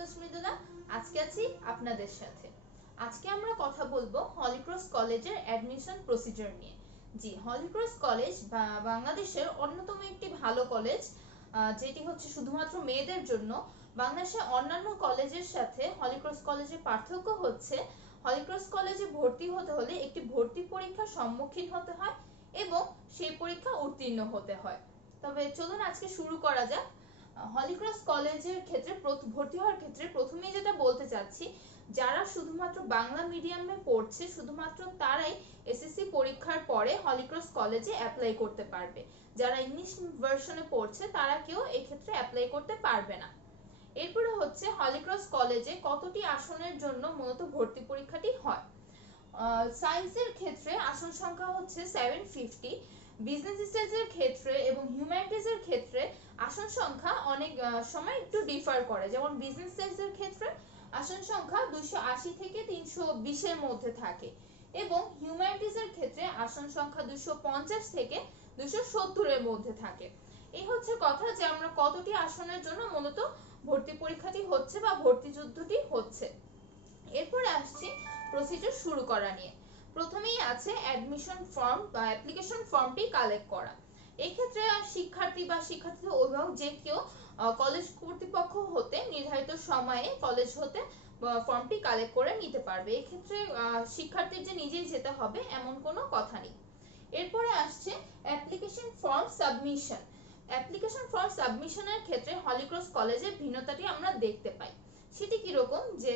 Student Mridula, আজকে আছি আপনাদের সাথে। আজকে আমরা কথা বলবো হলিক্রস কলেজের অ্যাডমিশন প্রসিজার নিয়ে। জি, হলিক্রস কলেজ বাংলাদেশের অন্যতম একটি ভালো কলেজ, যেটি হচ্ছে শুধুমাত্র মেয়েদের জন্য। বাংলাদেশের অন্যান্য কলেজের সাথে হলিক্রস কলেজের পার্থক্য হচ্ছে হলিক্রস কলেজে ভর্তি হতে হলে একটি ভর্তি পরীক্ষার সম্মুখীন হতে হয় এবং সেই পরীক্ষা উত্তীর্ণ হতে হয়। তবে চলুন আজকে শুরু করা যাক। হলিক্রস কলেজের ক্ষেত্রে ভর্তি হওয়ার ক্ষেত্রে প্রথমেই যেটা বলতে চাচ্ছি, যারা শুধুমাত্র বাংলা মিডিয়ামে পড়ছে শুধুমাত্র তারাই এসএসসি পরীক্ষার পরে হলিক্রস কলেজে অ্যাপ্লাই করতে পারবে। যারা ইংলিশ ভার্সনে পড়ছে তারা কেউ এক্ষেত্রে অ্যাপ্লাই করতে পারবে না। এরপরে হচ্ছে হলিক্রস কলেজে কতটি আসনের জন্য মূলত ভর্তি পরীক্ষাটি হয়। সায়েন্সের ক্ষেত্রে আসন সংখ্যা হচ্ছে 750, বিজনেস স্টাডিজের ক্ষেত্রে এবং হিউম্যানিটিজের ক্ষেত্রে আসন সংখ্যা অনেক সময় একটু ডিফার করে। যেমন বিজনেস স্টাডিজের ক্ষেত্রে আসন সংখ্যা 280 থেকে 320 এর মধ্যে থাকে এবং হিউম্যানিটিজের ক্ষেত্রে আসন সংখ্যা 250 থেকে 270 এর মধ্যে থাকে। এই হচ্ছে কথা যে আমরা কতটি আসনের জন্য মূলত ভর্তি পরীক্ষাটি হচ্ছে বা ভর্তি যুদ্ধটি হচ্ছে। এরপরে আসছি প্রসিজার শুরু করা নিয়ে। প্রথমেই আছে অ্যাডমিশন ফর্ম বা অ্যাপ্লিকেশন ফর্মটি কালেক্ট করা। এই ক্ষেত্রে শিক্ষার্থী বা শিক্ষার্থীদের অভিভাবক যে কেউ কলেজ কর্তৃপক্ষ হতে নির্ধারিত সময়ে কলেজ হতে ফর্মটি কালেক্ট করে নিতে পারবে। এই ক্ষেত্রে শিক্ষার্থীর যে নিজেই যেতে হবে এমন কোনো কথা নেই। এরপরে আসছে application form submission. Application form সাবমিশনের ক্ষেত্রে হলিক্রস কলেজের ভিন্নতাটি আমরা দেখতে পাই। সেটি কিরকম যে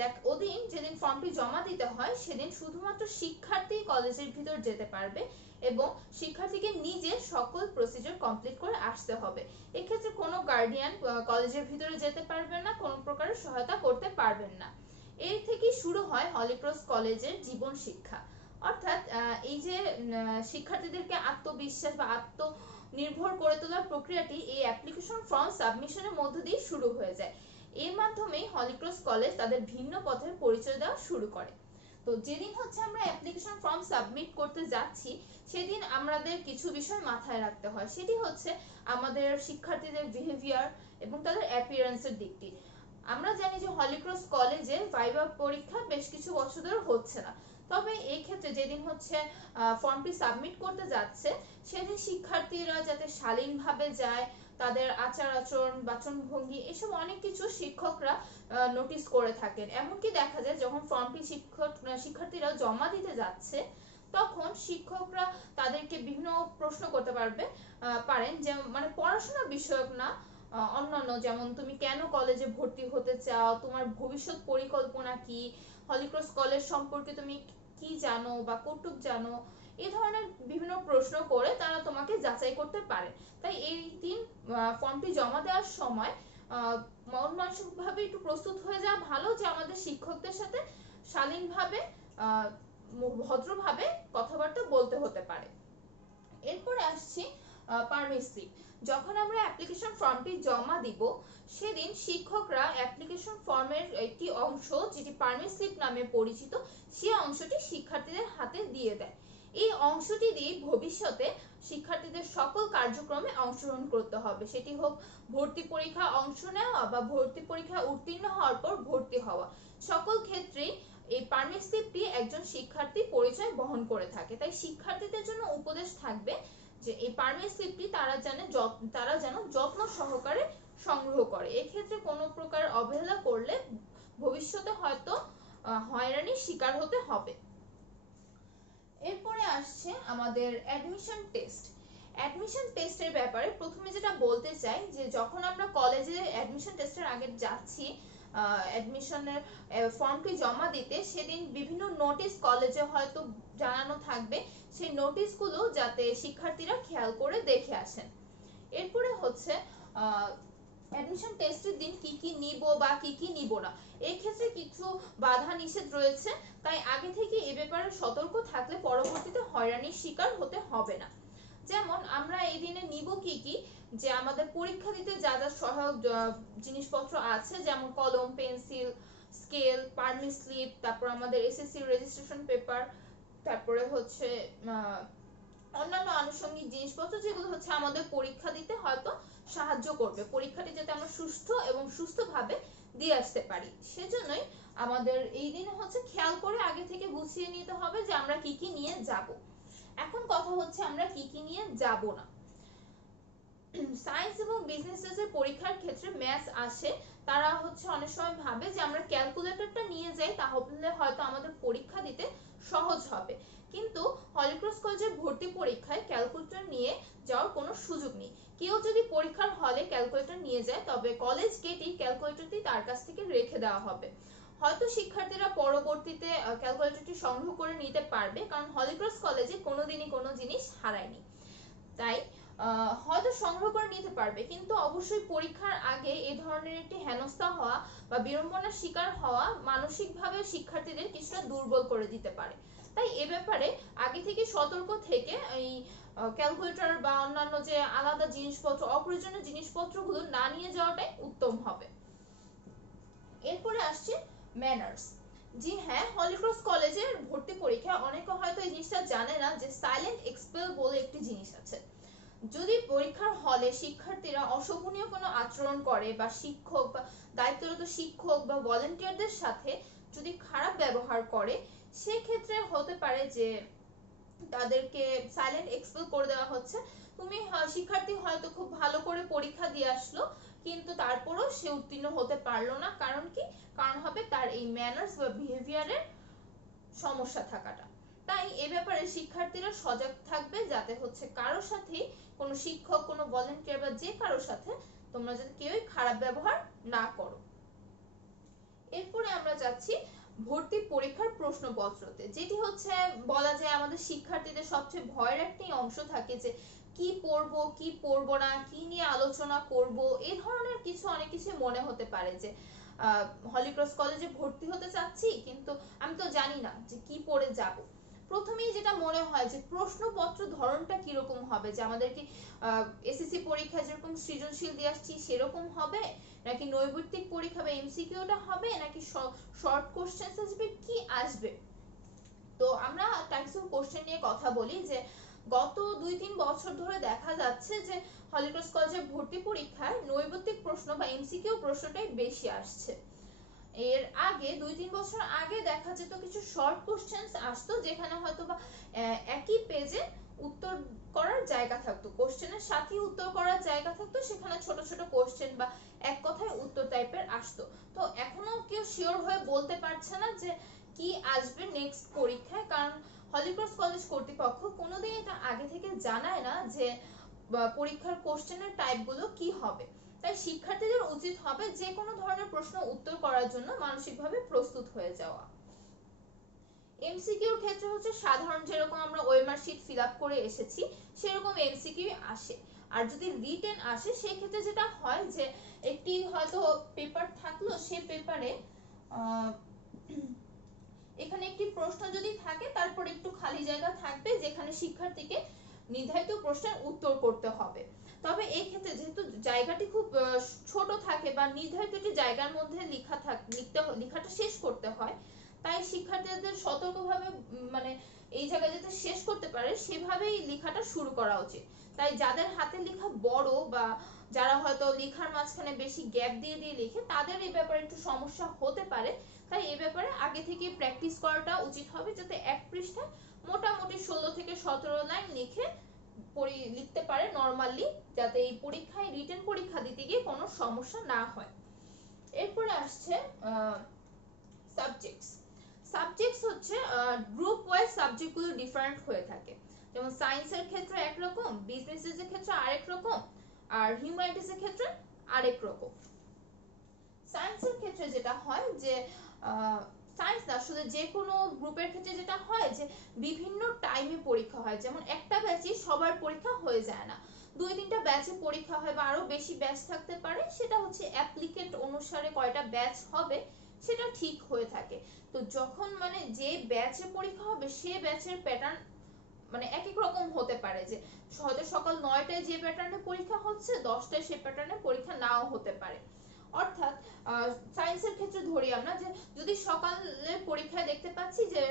দেখ, ওদিন যেদিন ফর্মটি জমা দিতে হয় সেদিন শুধুমাত্র শিক্ষার্থী কলেজের ভিতর যেতে পারবে এবং শিক্ষার্থীকে নিজে সকল প্রসিজার কমপ্লিট করে আসতে হবে। এক্ষেত্রে কোনো গার্ডিয়ান কলেজের ভিতরে যেতে পারবেন না, কোনো প্রকারের সহায়তা করতে পারবেন না। এর থেকেই শুরু হয় হলিক্রস কলেজের জীবন শিক্ষা। অর্থাৎ এই যে শিক্ষার্থীদেরকে আত্মবিশ্বাস বা আত্মনির্ভর করে তোলার প্রক্রিয়াটি এই অ্যাপ্লিকেশন ফর্ম সাবমিশনের মধ্য দিয়ে শুরু হয়ে যায়। এর মাধ্যমেই হলিক্রস কলেজ তাদের ভিন্ন পথের পরিচয় দেওয়া শুরু করে। তো যেদিন হচ্ছে আমরা অ্যাপ্লিকেশন ফর্ম সাবমিট করতে যাচ্ছি সেদিন আমাদের কিছু বিষয় মাথায় রাখতে হয়। সেটি হচ্ছে আমাদের শিক্ষার্থীদের বিহেভিয়ার এবং তাদের অ্যাপিয়ারেন্সের দিকটি। আমরা জানি যে হলিক্রস কলেজে ভাইভা পরীক্ষা বেশ কিছু বছর ধরে হচ্ছে না, তবে এই ক্ষেত্রে যেদিন হচ্ছে ফর্মটি সাবমিট করতে যাচ্ছে সেদিন শিক্ষার্থীরা যাতে শালীনভাবে যায়, তাদের আচার আচরণ বাচনভঙ্গি এসব অনেক কিছু শিক্ষকরা নোটিস করে থাকেন। এমনকি দেখা যায় যখন ফর্মটি শিক্ষার্থীরা জমা দিতে যাচ্ছে তখন শিক্ষকরা তাদেরকে বিভিন্ন প্রশ্ন করতে পারেন, যে মানে পড়াশোনা বিষয়ক না, অন্যান্য, যেমন তুমি কেন কলেজে ভর্তি হতে চাও, তোমার ভবিষ্যৎ পরিকল্পনা কি, হলিক্রস কলেজ সম্পর্কে তুমি কি জানো বা কতটুক জানো, এই ধরনের বিভিন্ন প্রশ্ন করে তারা তোমাকে যাচাই করতে পারে। তাই এই দিন ফর্মটি জমা দেওয়ার সময় মন মানসিকভাবে একটু প্রস্তুত হয়ে যাওয়া ভালো, যে আমাদের শিক্ষকদের সাথে শালীনভাবে ভদ্রভাবে কথাবার্তা বলতে হতে পারে। এরপরে আসছি পারমিট স্লিপ। যখন আমরা অ্যাপ্লিকেশন ফর্মটি জমা দিব সেদিন শিক্ষকরা অ্যাপ্লিকেশন ফর্মের একটি অংশ, যেটি পারমিট স্লিপ নামে পরিচিত, সেই অংশটি শিক্ষার্থীদের হাতে দিয়ে দেয়। এই অংশটি দিয়ে ভবিষ্যতে শিক্ষার্থীদের সকল কার্যক্রমে অংশগ্রহণ করতে হবে, সেটি হোক ভর্তি পরীক্ষা অংশ নেওয়া বা ভর্তি পরীক্ষায় উত্তীর্ণ হওয়ার পর ভর্তি হওয়া, সকল ক্ষেত্রেই এই পারমিট স্লিপটি একজন শিক্ষার্থী পরিচয় বহন করে থাকে। তাই শিক্ষার্থীদের জন্য উপদেশ থাকবে যে এই পারমিট স্লিপটি তারা যেন যত্ন সহকারে সংগ্রহ করে। এক্ষেত্রে কোনো প্রকার অবহেলা করলে ভবিষ্যতে হয়তো হয়রানির শিকার হতে হবে। এরপরে আসছে আমাদের অ্যাডমিশন টেস্ট। অ্যাডমিশন টেস্টের ব্যাপারে প্রথমে যেটা বলতে চাই, যে যখন আমরা কলেজে অ্যাডমিশন টেস্টের আগে যাচ্ছি অ্যাডমিশনের ফর্মটি জমা দিতে, সেদিন বিভিন্ন নোটিশ কলেজে হয়তো জানানো থাকবে, সেই নোটিশগুলো যাতে শিক্ষার্থীরা খেয়াল করে দেখে আসেন। এরপরে হচ্ছে অ্যাডমিশন টেস্টের দিন কি কি নিব বা কি কি নিব না, এই ক্ষেত্রে কিছু বাধা নিষেধ রয়েছে, তাই আগে থেকে এ ব্যাপারে সতর্ক থাকলে পরবর্তীতে হয়রানির শিকার হতে হবে না। যেমন আমরা এই দিনে নিব কি কি, যে আমাদের পরীক্ষা দিতে যা যা সহায়ক জিনিসপত্র আছে, যেমন কলম, পেন্সিল, স্কেল, পারমিট স্লিপ, তারপর আমাদের এসএসসি রেজিস্ট্রেশন পেপার, তারপরে হচ্ছে অন্যান্য আনুষঙ্গিক জিনিসপত্র, যেগুলো হচ্ছে আমাদের পরীক্ষা দিতে হয়তো সাহায্য করবে, পরীক্ষাটি যাতে আমরা সুস্থ এবং সুস্থভাবে দিয়ে আসতে পারি। সেজন্যই আমাদের এই দিন হচ্ছে খেয়াল করে আগে থেকে গুছিয়ে নিতে হবে যে আমরা কি কি নিয়ে যাব। এখন কথা হচ্ছে আমরা কি কি নিয়ে যাব না। সায়েন্স এবং বিজনেস এর পরীক্ষার ক্ষেত্রে ম্যাথস আসে, তারা হচ্ছে অনেক সময় ভাবে যে আমরা ক্যালকুলেটরটা নিয়ে যাই তাহলে হয়তো আমাদের পরীক্ষা দিতে সহজ হবে, কিন্তু হলিক্রস কলেজের ভর্তি পরীক্ষায় ক্যালকুলেটর নিয়ে যাওয়ার কোনো সুযোগ নেই। কেউ যদি পরীক্ষার হলে ক্যালকুলেটর নিয়ে যায় তবে কলেজ গেটেই ক্যালকুলেটরটি তার কাছ থেকে রেখে দেওয়া হবে। হয়তো শিক্ষার্থীরা পরবর্তীতে ক্যালকুলেটরটি সংগ্রহ করে নিতে পারবে, কারণ হলিক্রস কলেজে কোনোদিনই কোনো জিনিস হারায়নি। তাই হয়তো সংগ্রহ করে নিতে পারবে, কিন্তু অবশ্যই পরীক্ষার আগে এই ধরনের একটি হেনস্থা হওয়া বা বিড়ম্বনার শিকার হওয়া মানসিকভাবে শিক্ষার্থীদের কিছুটা দুর্বল করে দিতে পারে। তাই এ ব্যাপারে আগে থেকে সতর্ক থেকে এই ক্যালকুলেটর বা অন্যান্য যে আলাদা জিনিসপত্র, অপ্রয়োজনীয় জিনিসপত্রগুলো না নিয়ে যাওয়াটাই উত্তম হবে। এরপরে আসছে ম্যানার্স। জি হ্যাঁ, হলিক্রস কলেজের ভর্তি পরীক্ষা অনেকে হয়তো এই জিনিসটা জানে না যে সাইলেন্ট এক্সপেল বলে একটি জিনিস আছে। যদি পরীক্ষার হলে শিক্ষার্থীরা অশোভনীয় কোনো আচরণ করে বা শিক্ষক বা দায়িত্বরত শিক্ষক বা ভলান্টিয়ারদের সাথে যদি খারাপ ব্যবহার করে, সেক্ষেত্রে হতে পারে যে তাদেরকে সাইলেন্ট এক্সপেল করে দেওয়া হচ্ছে। তুমি শিক্ষার্থী হয়তো খুব ভালো করে পরীক্ষা দিয়ে আসলো, কিন্তু তারপরও সে উত্তীর্ণ হতে পারলো না, কারণ কি? কারণ হবে তার এই ম্যানার্স বা বিহেভিয়ারের সমস্যা থাকাটা। তাই এ ব্যাপারে শিক্ষার্থীরা সজাগ থাকবে যাতে হচ্ছে কারোর সাথে, কোনো শিক্ষক, কোনো ভলান্টিয়ার বা যে কারোর সাথে তোমরা যাতে কেউই খারাপ ব্যবহার না করো। এরপরে আমরা যাচ্ছি ভর্তি পরীক্ষার প্রশ্নপত্রতে, যেটি হচ্ছে বলা যায় আমাদের শিক্ষার্থীদের সবচেয়ে ভয়ের একটি অংশ থাকে যে কি পড়বো কি পড়বো না, কি নিয়ে আলোচনা করব, এই ধরনের কিছু অনেক কিছু মনে হতে পারে যে হলিক্রস কলেজে ভর্তি হতে চাচ্ছি কিন্তু আমি তো জানি না যে কি পড়ে যাব। প্রথমেই যেটা মনে হয় যে প্রশ্নপত্র ধরনটা কিরকম হবে, যে আমাদের কি এসএসসি পরীক্ষা যেরকম সৃজনশীল দিয়ে আসছি সেরকম হবে, নাকি নৈর্ব্যক্তিক পরীক্ষা বা এমসিকিউটা হবে, নাকি শর্ট কোশ্চেন আসবে, কি আসবে। তো আমরা টাইপস অফ কোশ্চেন নিয়ে কথা বলি যে গত 2-3 বছর ধরে দেখা যাচ্ছে যে হলিক্রস কলেজের ভর্তি পরীক্ষায় নৈর্ব্যক্তিক প্রশ্ন বা এমসিকিউ প্রশ্নটাই বেশি আসছে। এর আগে 2-3 বছর আগে দেখা যেত কিছু শর্ট কোশ্চেন্স আসতো, যেখানে হয়তো বা একই পেজে উত্তর করার জায়গা থাকতো, কোশ্চেনের সাথে উত্তর করার জায়গা থাকতো, সেখানে ছোট ছোট কোশ্চেন বা এক কথায় উত্তর টাইপের আসতো। তো এখনো কেউ শিওর হয়ে বলতে পারছে না যে কি আসবে নেক্সট পরীক্ষায়, কারণ হলিক্রস কলেজ কর্তৃপক্ষ কোনোদিন এটা আগে থেকে জানায় না যে পরীক্ষার কোশ্চেনের টাইপগুলো কি হবে। তাই শিক্ষার্থীদের উচিত হবে যে কোনো ধরনের প্রশ্ন উত্তর করার জন্য মানসিকভাবে প্রস্তুত হয়ে যাওয়া। এমসিকিউর ক্ষেত্রে হচ্ছে সাধারণ যেরকম আমরা ওএমআর শীট ফিল আপ করে এসেছি সেরকম এমসিকিউ আসে। আর যদি রিটেন আসে সেই ক্ষেত্রে যেটা হয় যে একটি হয়তো পেপার থাকলো, সে পেপারে এখানে একটি প্রশ্ন যদি থাকে তারপর একটু খালি জায়গা থাকবে যেখানে শিক্ষার্থীকে নির্ধারিত প্রশ্নের উত্তর করতে হবে। তবে এই ক্ষেত্রে যেহেতু জায়গাটি খুব ছোট থাকে বা নির্ধারিত একটি জায়গার মধ্যে লেখাটা শেষ করতে হয়, তাই শিক্ষার্থীদের সতর্কভাবে মানে এই জায়গায় যাতে শেষ করতে পারে সেভাবেই লেখাটা শুরু করা উচিত। তাই যাদের হাতের লেখা বড় বা যারা হয়তো লেখার মাঝখানে বেশি গ্যাপ দিয়ে দিয়ে লেখে, তাদের এই ব্যাপারে একটু সমস্যা হতে পারে। তাই এই ব্যাপারে আগে থেকে প্র্যাকটিস করাটা উচিত হবে, যাতে এক পৃষ্ঠায় মোটামুটি 16 থেকে 17 লাইন লিখে লিখতে পারে নরমালি, যাতে এই পরীক্ষায় রিটেন পরীক্ষা দিতে গিয়ে কোনো সমস্যা না হয়। এরপরে আসছে সাবজেক্টস। সাবজেক্টস হচ্ছে গ্রুপ ওয়াইজ সাবজেক্টগুলো ডিফারেন্ট হয়ে থাকে, যেমন সায়েন্সের ক্ষেত্রে একরকম, বিজনেসের ক্ষেত্রে আরেক রকম, আর হিউম্যানিটিসের ক্ষেত্রে আরেক রকম। সায়েন্সের ক্ষেত্রে যেটা হয় যে সায়েন্স না আসলে যে কোনো গ্রুপের ক্ষেত্রে যেটা হয় যে বিভিন্ন টাইমে পরীক্ষা হয়, যেমন একটা ব্যাচে সবার পরীক্ষা হয়ে যায় না, 2-3টা ব্যাচে পরীক্ষা হয় বা আরো বেশি ব্যাচ থাকতে পারে, সেটা হচ্ছে অ্যাপ্লিকেন্ট অনুসারে কয়টা ব্যাচ হবে সেটা ঠিক হয়ে থাকে। তো যখন মানে যে ব্যাচে পরীক্ষা হবে সে ব্যাচের প্যাটার্ন মানে এক এক রকম হতে পারে, যে হয়তো সকাল 9টায় যে প্যাটার্নে পরীক্ষা হচ্ছে 10টায় সে প্যাটার্নে পরীক্ষা নাও হতে পারে। অর্থাৎ সায়েন্সের ক্ষেত্রে ধরি আমরা যে যদি সকালের পরীক্ষায় দেখতে পাচ্ছি যে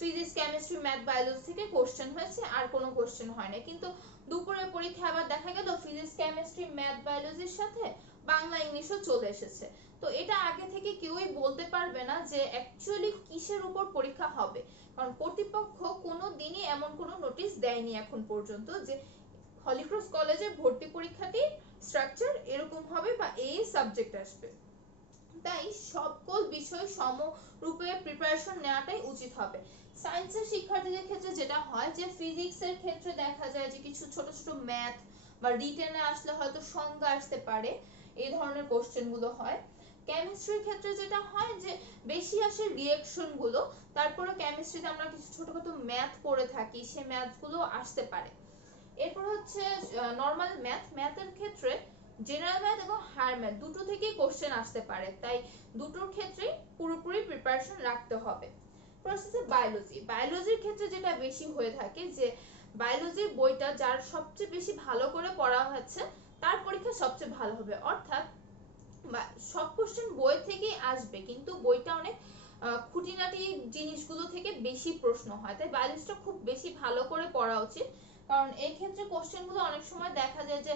ফিজিক্স কেমিস্ট্রি ম্যাথ বায়োলজি থেকে কোশ্চেন হয়েছে আর কোনো কোশ্চেন হয় না, কিন্তু দুপুরের পরীক্ষা আবার দেখা গেল ফিজিক্স কেমিস্ট্রি ম্যাথ বায়োলজির সাথে বাংলা ইংলিশও চলে এসেছে। তো এটা আগে থেকে কেউই বলতে পারবে না যে অ্যাকচুয়ালি কিসের উপর পরীক্ষা হবে, কারণ কর্তৃপক্ষ কোনো দিনই এমন কোনো নোটিশ দেয়নি এখন পর্যন্ত যে হলিক্রস কলেজের ভর্তি পরীক্ষাটি স্ট্রাকচার এরকম হবে বা এই সাবজেক্ট আসবে। তাই সকল বিষয় সমরূপে প্রিপারেশন নেওয়াটাই উচিত হবে। সায়েন্সের শিক্ষার্থীদের ক্ষেত্রে যেটা হয় যে ফিজিক্সের ক্ষেত্রে দেখা যায় যে কিছু ছোট ছোট ম্যাথ বা রিটেনে আসলে হয়তো সংজ্ঞা আসতে পারে, এই ধরনের কোশ্চেন গুলো হয়। কেমিস্ট্রির ক্ষেত্রে যেটা হয় যে বেশি আসে রিঅ্যাকশন গুলো, তারপরে কেমিস্ট্রিতে আমরা কিছু ছোটখাটো ম্যাথ পড়ে থাকি, সেই ম্যাথ গুলো আসতে পারে। এরপর হচ্ছে নরমাল ম্যাথের ক্ষেত্রে জেনারেল ম্যাথ এবং হায়ার ম্যাথ দুটো থেকেই কোশ্চেন আসতে পারে, তাই দুটোর ক্ষেত্রেই পুরোপুরি প্রিপারেশন রাখতে হবে। প্রসেসে বায়োলজির ক্ষেত্রে যেটা বেশি হয়ে থাকে যে বায়োলজির বইটা যার সবচেয়ে বেশি ভালো করে পড়া হচ্ছে তার পরীক্ষা সবচেয়ে ভালো হবে, অর্থাৎ সব কোশ্চেন বই থেকেই আসবে কিন্তু বইটা অনেক খুঁটিনাটি জিনিসগুলো থেকে বেশি প্রশ্ন হয়, তাই বায়োলজিটা খুব বেশি ভালো করে পড়া উচিত। কারণ এই ক্ষেত্রে কোশ্চেনগুলো অনেক সময় দেখা যায় যে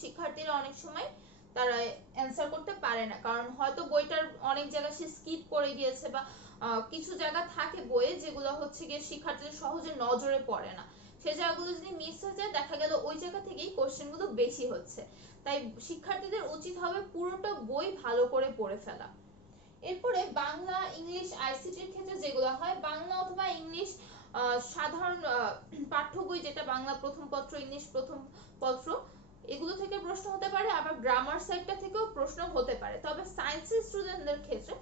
শিক্ষার্থীরা অনেক সময় তারা অ্যান্সার করতে পারে না, কারণ হয়তো বইটার অনেক জায়গা সে স্কিপ করে গিয়েছে বা কিছু জায়গা থাকে বইয়ে যেগুলো হচ্ছে গিয়ে শিক্ষার্থীদের সহজে নজরে পড়ে না, সেই জায়গাগুলো যদি মিস হয়ে যায় দেখা গেল ওই জায়গা থেকেই কোশ্চেনগুলো বেশি হচ্ছে। তাই শিক্ষার্থীদের উচিত হবে পুরোটা বই ভালো করে পড়ে ফেলা। এরপরে বাংলা ইংলিশ আইসিটির ক্ষেত্রে যেগুলো হয় বাংলা অথবা ইংলিশ সাধারণ পাঠ্য বই যেটা বাংলা প্রথম পত্র ইংলিশ প্রথম পত্র এগুলো থেকে প্রশ্ন হতে পারে, আবার গ্রামার সাইডটা থেকেও প্রশ্ন হতে পারে। তবে সায়েন্সের স্টুডেন্টদের ক্ষেত্রে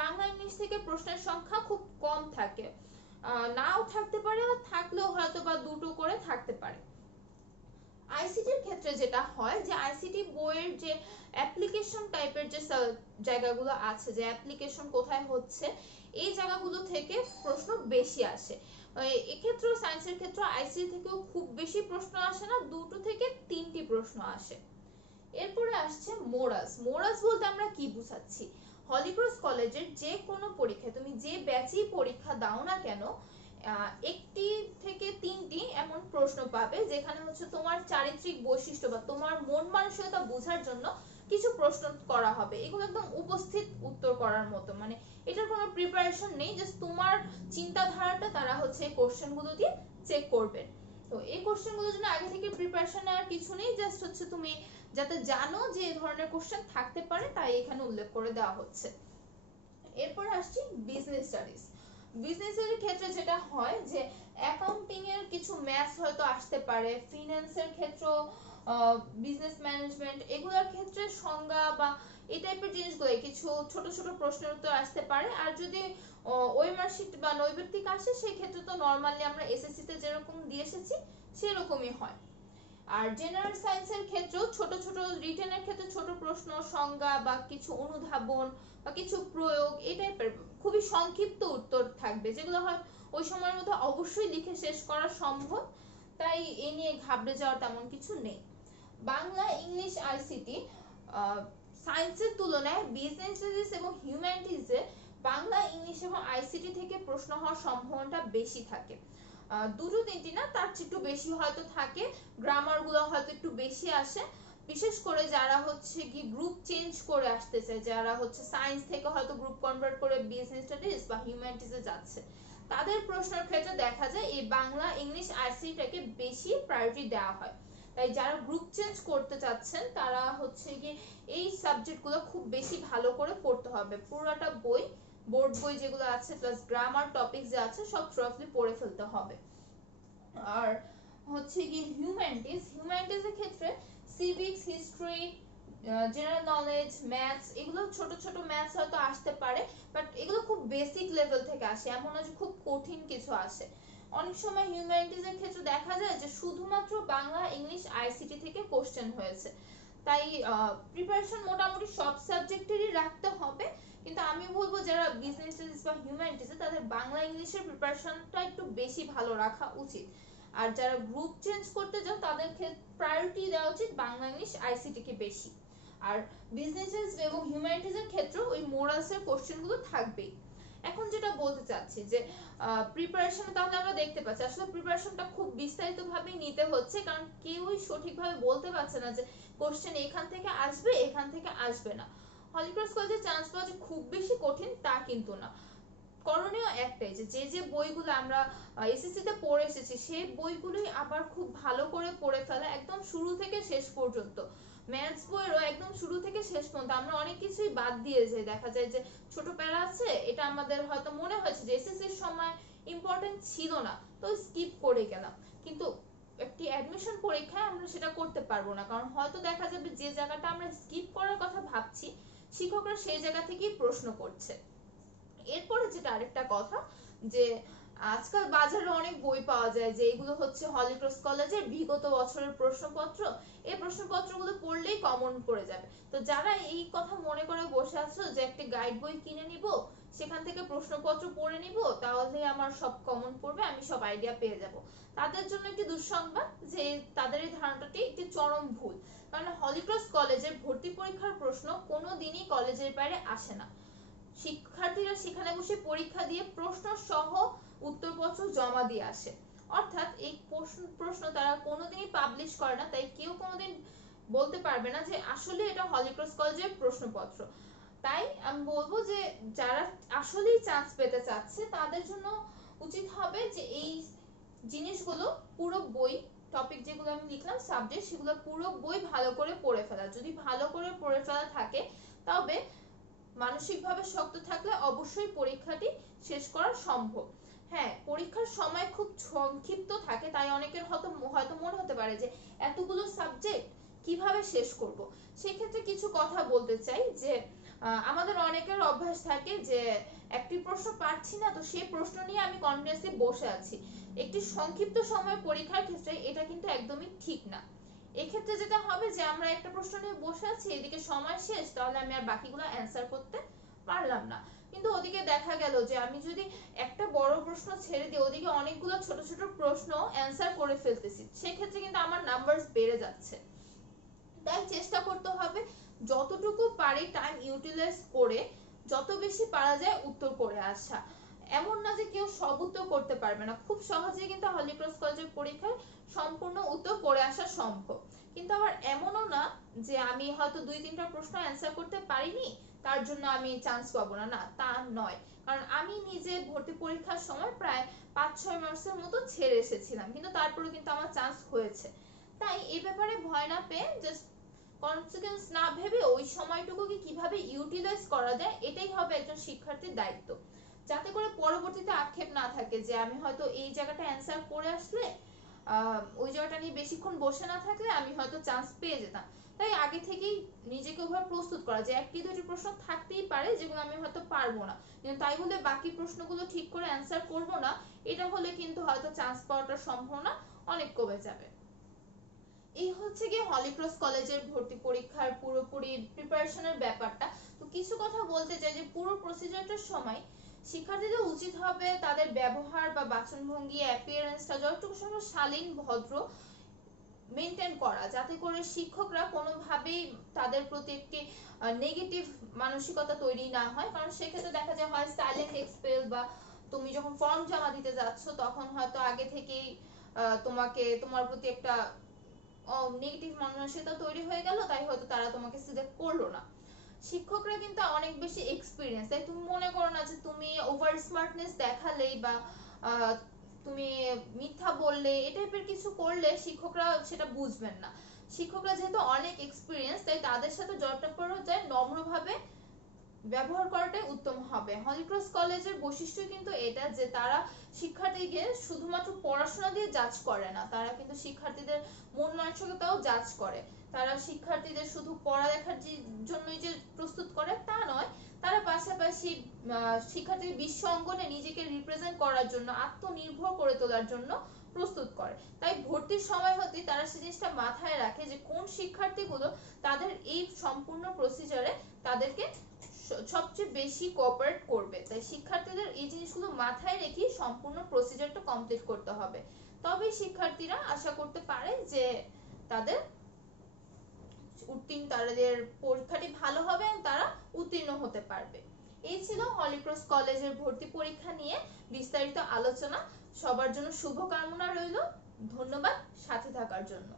বাংলা ইংলিশ থেকে প্রশ্নের সংখ্যা খুব কম থাকে, নাও থাকতে পারে আর থাকলেও হয়তো বা দুটো করে থাকতে পারে। আইসিটির ক্ষেত্রে যেটা হয় যে আইসিটি বইয়ের যে অ্যাপ্লিকেশন টাইপের যে জায়গাগুলো আছে, যে অ্যাপ্লিকেশন কোথায় হচ্ছে এই জায়গাগুলো থেকে প্রশ্ন বেশি আসে। এক্ষেত্রে সায়েন্সের ক্ষেত্রে আইসিটি থেকেও খুব বেশি প্রশ্ন আসে না, দুটো থেকে তিনটি প্রশ্ন আসে। এরপরে আসছে মোরাস বলতে আমরা কি বুঝাচ্ছি, হলিক্রস কলেজের যে কোনো পরীক্ষায় তুমি যে ব্যাচেই পরীক্ষা দাও না কেন একটি থেকে তিনটি এমন প্রশ্ন পাবে যেখানে হচ্ছে তোমার চারিত্রিক বৈশিষ্ট্য বা তোমার মন মানসিকতা বোঝার জন্য কিছু প্রশ্ন করা হবে, এগুলো একদম উপস্থিত উত্তর করার মতো, মানে এটার কোনো প্রিপারেশন নেই, জাস্ট তোমার চিন্তাধারাটা তারা হচ্ছে এই কোশ্চেন গুলো দিয়ে চেক করবে। তো এই কোশ্চেন গুলোর জন্য আগে থেকে প্রিপারেশন নেওয়ার কিছু নেই, জাস্ট হচ্ছে তুমি যাতে জানো যে এই ধরনের কোশ্চেন থাকতে পারে তাই এখানে উল্লেখ করে দেওয়া হচ্ছে। এরপর আসছি বিজনেস এর ক্ষেত্রে যেটা হয় যে অ্যাকাউন্টিং এর কিছু ম্যাথস হয়তো আসতে পারে, ফিন্যান্সের ক্ষেত্রে বিজনেস ম্যানেজমেন্ট এগুলোর ক্ষেত্রে সংজ্ঞা বা এই টাইপের জিনিসগুলো কিছু ছোট ছোট প্রশ্নের উত্তর আসতে পারে। আর যদি ওই মার্কশিট বা নৈর্ব্যক্তিক আসে সেই ক্ষেত্রে তো নরমালি আমরা এসএসসি তে যেরকম দিয়ে এসেছি সেরকমই হয়। আর জেনারেল সায়েন্সের ক্ষেত্রেও ছোট ছোট রিটেনের ক্ষেত্রে ছোট প্রশ্ন সংজ্ঞা বা কিছু অনুধাবন বা কিছু প্রয়োগ এই টাইপের খুবই সংক্ষিপ্ত উত্তর থাকবে, যেগুলো হয় ওই সময়ের মধ্যে অবশ্যই লিখে শেষ করা সম্ভব, তাই এ নিয়ে ঘাবড়ে যাওয়ার তেমন কিছু নেই। বাংলা ইংলিশ আইসিটি সায়েন্সের তুলনায় বিজনেস স্টাডিজ এবং হিউম্যানিটিজে বাংলা ইংলিশ এবং আইসিটি থেকে প্রশ্ন হওয়ার সম্ভাবনাটা বেশি থাকে, দুটো তিনটি না তার চেয়ে একটু বেশি হয়তো থাকে, গ্রামার গুলো হয়তো একটু বেশি আসে, বিশেষ করে যারা হচ্ছে কি গ্রুপ চেঞ্জ করে আসতে চায়, যারা হচ্ছে সায়েন্স থেকে হয়তো গ্রুপ কনভার্ট করে বিজনেস স্টাডিজ বা হিউম্যানিটিজে যাচ্ছে, তাদের প্রশ্নের ক্ষেত্রে দেখা যায় এই বাংলা ইংলিশ আইসিটিটাকে বেশি প্রায়োরিটি দেওয়া হয়। তাই যারা গ্রুপ চেঞ্জ করতে চাচ্ছেন তারা হচ্ছে কি এই সাবজেক্টগুলো খুব বেশি ভালো করে পড়তে হবে, পুরোটা বই বোর্ড বই যেগুলো আছে প্লাস গ্রামার টপিক যে আছে সব থ্রোলি পড়ে ফেলতে হবে। আর হচ্ছে কি হিউম্যানিটিজ এর ক্ষেত্রে civics history general knowledge maths এগুলো ছোট ছোট ম্যাথস হয়তো আসতে পারে, বাট এগুলো খুব বেসিক লেভেল থেকে আসে, এমন না যে খুব কঠিন কিছু আসে। অনেক সময় হিউম্যানিটিজ এর ক্ষেত্রে দেখা যায় যে শুধুমাত্র বাংলা ইংলিশ আইসিটি থেকে কোশ্চেন হয়েছে, তাই প্রিপারেশন মোটামুটি সব সাবজেক্টেরই রাখতে হবে, কিন্তু আমি বলবো যারা বিজনেস স্টাডিজ বা হিউম্যানিটিজ তাদের বাংলা ইংলিশের প্রিপারেশনটা একটু বেশি ভালো রাখা উচিত। আর যারা গ্রুপ চেঞ্জ করতে যাও তাদের প্রায়োরিটি দেওয়া উচিত বাংলা ইংলিশ আইসিটি কে বেশি। আর বিজনেস এবং হিউম্যানিটিজ এর ক্ষেত্রে ওই মোরালস এর কোশ্চেন গুলো থাকবেই। এখন যেটা বলতে চাচ্ছি যে প্রিপারেশন, তাহলে আমরা দেখতে পাচ্ছি আসলে প্রিপারেশনটা খুব বিস্তারিত ভাবে নিতে হচ্ছে, কারণ কেউই সঠিকভাবে বলতে পারছে না যে কোশ্চেন এখান থেকে আসবে এখান থেকে আসবে না। হলিক্রস কলেজে চান্স পাওয়া যে খুব বেশি কঠিন তা কিন্তু না। করণীয় একটাই, যে যে বইগুলো আমরা এসএসসি তে পড়ে এসেছি সেই বইগুলোই আবার খুব ভালো করে পড়ে ফেলা, একদম শুরু থেকে শেষ পর্যন্ত। ম্যাথস বইয়েরও একদম শুরু থেকে শেষ পর্যন্ত আমরা অনেক কিছুই বাদ দিয়ে যাই, দেখা যায় যে ছোট প্যারা আছে, এটা আমাদের হয়তো মনে হয়েছে যে এসএসসির সময় ইম্পর্টেন্ট ছিল না, তো স্কিপ করে গেলাম। কিন্তু একটি অ্যাডমিশন পরীক্ষায় আমরা সেটা করতে পারবো না, কারণ হয়তো দেখা যাবে যে জায়গাটা আমরা স্কিপ করার কথা ভাবছি শিক্ষকরা সেই জায়গা থেকেই প্রশ্ন করছে। এরপরে যেটা আরেকটা কথা, যে আজকাল বাজারে অনেক বই পাওয়া যায় যে এগুলো হচ্ছে হলিক্রস কলেজের বিগত বছরের প্রশ্নপত্র, এই প্রশ্নপত্রগুলো পড়লেই কমন পড়ে যাবে। তো যারা এই কথা মনে করে বসে আছো যে একটা গাইড বই কিনে নিব, সেখান থেকে প্রশ্নপত্র পড়ে নিব, তাহলে আমার সব কমন পড়বে, আমি সব আইডিয়া পেয়ে যাব, তাদের জন্য একটি দুঃসংবাদ যে তাদের এই ধারণাটি একটি চরম ভুল। কারণ হলিক্রস কলেজের ভর্তি পরীক্ষার প্রশ্ন কোনোদিনই কলেজের বাইরে আসে না। শিক্ষার্থীরা সেখানে বসে পরীক্ষা দিয়ে প্রশ্ন সহ উত্তরপত্র জমা দিয়ে আসে, অর্থাৎ এই প্রশ্ন তারা কোনোদিনই পাবলিশ করে না, তাই কেউ কোনোদিন বলতে পারবে না যে আসলে এটা হলিক্রস কলেজের প্রশ্নপত্র। তাই আমি বলবো যে যারা আসলেই চান্স পেতে চাচ্ছে তাদের জন্য উচিত হবে যে এই জিনিসগুলো পুরো বই, টপিক যেগুলো আমি লিখলাম সাবজেক্ট, সেগুলো পুরো বই ভালো করে পড়ে ফেলা। যদি ভালো করে পড়ে ফেলা থাকে তবে মানসিকভাবে শক্ত থাকলে অবশ্যই পরীক্ষাটি শেষ করা সম্ভব। হ্যাঁ, পরীক্ষার সময় খুব সংক্ষিপ্ত থাকে, তাই অনেকের হয়তো মনে হতে পারে যে এতগুলো সাবজেক্ট কিভাবে শেষ করব। সেই ক্ষেত্রে কিছু কথা বলতে চাই যে আমাদের অনেকের অভ্যাস থাকে যে একটি প্রশ্ন পারছি না, তো সেই প্রশ্ন নিয়ে আমি কন্টিনিউয়াসলি বসে আছি। একটি সংক্ষিপ্ত সময় পরীক্ষার ক্ষেত্রে এটা কিন্তু একদমই ঠিক না। এক্ষেত্রে যেটা হবে যে আমরা একটা প্রশ্ন নিয়ে বসে আছি, এদিকে সময় শেষ, তাহলে আমি আর বাকিগুলো অ্যান্সার করতে পারলাম না। কিন্তু ওদিকে দেখা গেল যে আমি যদি একটা বড় প্রশ্ন ছেড়ে দিই, ওদিকে অনেকগুলো ছোট ছোট প্রশ্ন অ্যান্সার করে ফেলতেছি, সেক্ষেত্রে কিন্তু আমার নাম্বারস বেড়ে যাচ্ছে। তাই চেষ্টা করতে হবে যতটুকু পারি টাইম ইউটিলাইজ করে যত বেশি পারা যায় উত্তর করে আসা। এমন না যে কেউ সব উত্তর করতে পারবে না, খুব সহজেই কিন্তু হলিক্রস কলেজের পরীক্ষায় সম্পূর্ণ উত্তর করে আসা সম্ভব। কিন্তু আবার এমনও না যে আমি হয়তো 2-3টা প্রশ্ন অ্যান্সার করতে পারিনি তার জন্য আমি চান্স পাবো না, না তা নয়। কারণ আমি নিজে ভর্তি পরীক্ষার সময় প্রায় 5-6 মার্কসের মতো ছেড়ে এসেছিলাম, কিন্তু তারপরে কিন্তু আমার চান্স হয়েছে। তাই এই ব্যাপারে ভয় না পেয়ে জাস্ট কনসিকুয়েন্স না ভেবে ওই সময়টুকুকে কিভাবে ইউটিলাইজ করা যায় এটাই হবে একজন শিক্ষার্থীর দায়িত্ব, যাতে করে পরবর্তীতে আক্ষেপ না থাকে যে আমি হয়তো এই জায়গাটা অ্যান্সার করে আসলে ওই জায়গাটা নিয়ে বেশিক্ষণ বসে না থাকলে আমি হয়তো চান্স পেয়ে যেতাম। তাই আগে থেকেই নিজেকে ওভাবে প্রস্তুত করা যে 1-2টি প্রশ্ন থাকতেই পারে যেগুলো আমি হয়তো পারবো না, কিন্তু তাই বলে বাকি প্রশ্নগুলো ঠিক করে অ্যান্সার করব না, এটা হলে কিন্তু হয়তো চান্স পাওয়াটার সম্ভাবনা অনেক কমে যাবে। এই হচ্ছে গিয়ে হলিক্রস কলেজের ভর্তি পরীক্ষার পুরোপুরি প্রিপারেশনের ব্যাপারটা। তো কিছু কথা বলতে চাই যে পুরো প্রসিজারটার সময় শিক্ষার্থীদের উচিত হবে তাদের ব্যবহার বা বাচনভঙ্গি অ্যাপিয়ারেন্সটা যতটুকু সম্ভব শালীন ভদ্র মেনটেন করা, যাতে করে শিক্ষকরা কোনোভাবেই তাদের প্রতি একটি নেগেটিভ মানসিকতা তৈরি না হয়। কারণ সেক্ষেত্রে দেখা যায় হয় সাইলেন্ট এক্সপেল, বা তুমি যখন ফর্ম জমা দিতে যাচ্ছ তখন হয়তো আগে থেকেই তোমার প্রতি একটা নেগেটিভ মানসিকতা তৈরি হয়ে গেল, তাই হয়তো তারা তোমাকে সিলেক্ট করলো না। শিক্ষকরা কিন্তু অনেক বেশি এক্সপিরিয়েন্স, তাই তুমি মনে করো না যে তুমি ওভার স্মার্টনেস দেখালেই বা তুমি মিথ্যা বললে এই টাইপের কিছু করলে শিক্ষকরা সেটা বুঝবেন না। শিক্ষকরা যেহেতু অনেক এক্সপিরিয়েন্স, তাই তাদের সাথে যতটা পারা যায় নম্রভাবে ব্যবহার করাটাই উত্তম হবে। হলিক্রস কলেজের বৈশিষ্ট্য কিন্তু এটা যে তারা শিক্ষার্থীকে শুধুমাত্র পড়াশোনা দিয়ে জাজ করে না, তারা কিন্তু শিক্ষার্থীদের মন মানসিকতাও জাজ করে। তারা শিক্ষার্থীদের শুধু পড়ালেখার জন্যই যে প্রস্তুত করে তা নয়, তারা পাশাপাশি শিক্ষার্থীর বিশ্ব অঙ্গনে নিজেকে রিপ্রেজেন্ট করার জন্য, আত্মনির্ভর করে তোলার জন্য প্রস্তুত করে। তাই ভর্তির সময় হতে তারা সেই জিনিসটা মাথায় রাখে যে কোন শিক্ষার্থীগুলো তাদের এই সম্পূর্ণ প্রসিজারে তাদেরকে সবচেয়ে বেশি কোঅপারেট করবে। তাই শিক্ষার্থীদের এই জিনিসগুলো মাথায় রেখে সম্পূর্ণ প্রসিজারটা কমপ্লিট করতে হবে, তবেই শিক্ষার্থীরা আশা করতে পারে যে তাদের পরীক্ষাটি ভালো হবে এবং তারা উত্তীর্ণ হতে পারবে। এই ছিল হলিক্রস কলেজের ভর্তি পরীক্ষা নিয়ে বিস্তারিত আলোচনা। সবার জন্য শুভকামনা রইল। ধন্যবাদ সাথে থাকার জন্য।